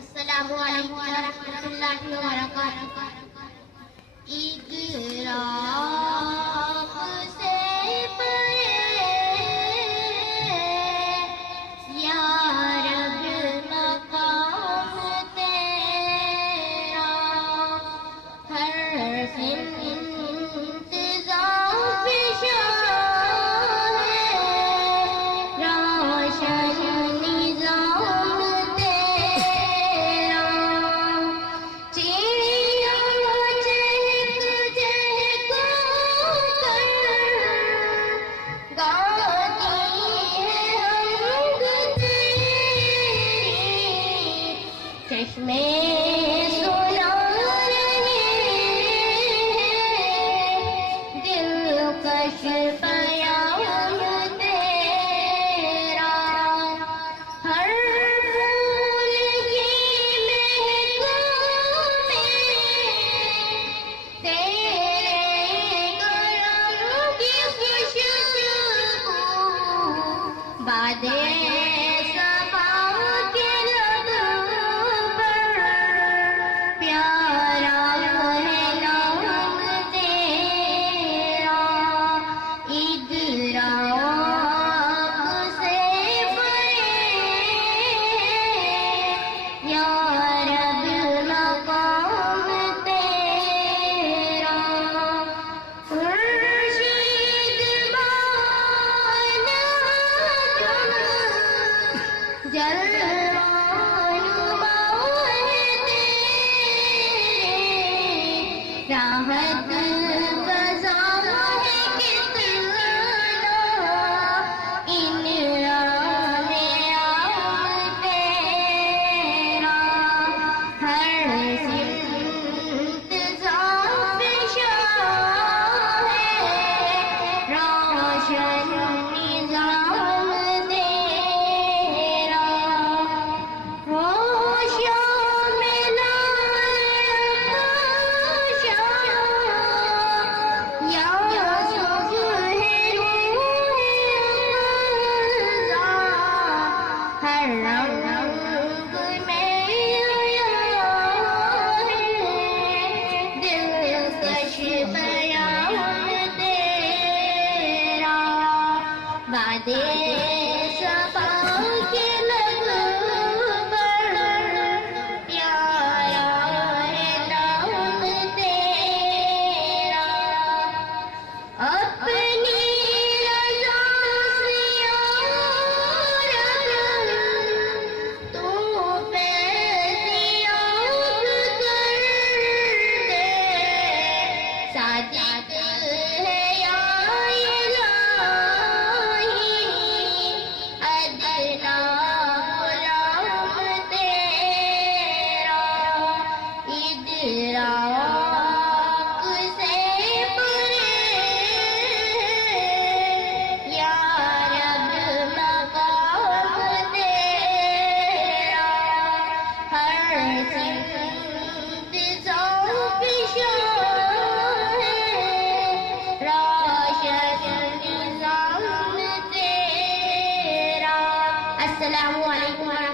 السلام علیکم ورحمۃ اللہ وبرکاتہ. اِدراک سے پرے یا رب مقام تیرا، ہر انتظام پیشہ ہے، روشن نظام تیرا. چڑیاں چہک چہک کر گاتی ہے حمد تیری، چشمے سنا رہے ہیں دلکش پیام تیرا. ہر پھول کی مہک میں تیرے کرم کی خوشبو، بادے صبا کے لب پر پیارا ہے نام تیرا. اِدراک سے پرے یا رب مقام تیرا. خورشید بالا تم جلوہ ہے تیرے، راحت فضا ہے کتنا انعام تیرا. ہر انتظام پیشہ ہے، روشن نظام تیرا. ہوشیوں میں یا صبح ہر رنگ میں دلکش پیام تیرا. بادے صبا کے لب پر پیارا ہے نام تیرا. اپنی رضا سے یا رب تو پیسیاب کر دے، صادق ہے یا الہی ادنا غلام تیرا. اِدراک سے پرے یا رب مقام تیرا. ہر انتظام پیشہ ہے، روشن نظام تیرا. السلام علیکم ورحمۃ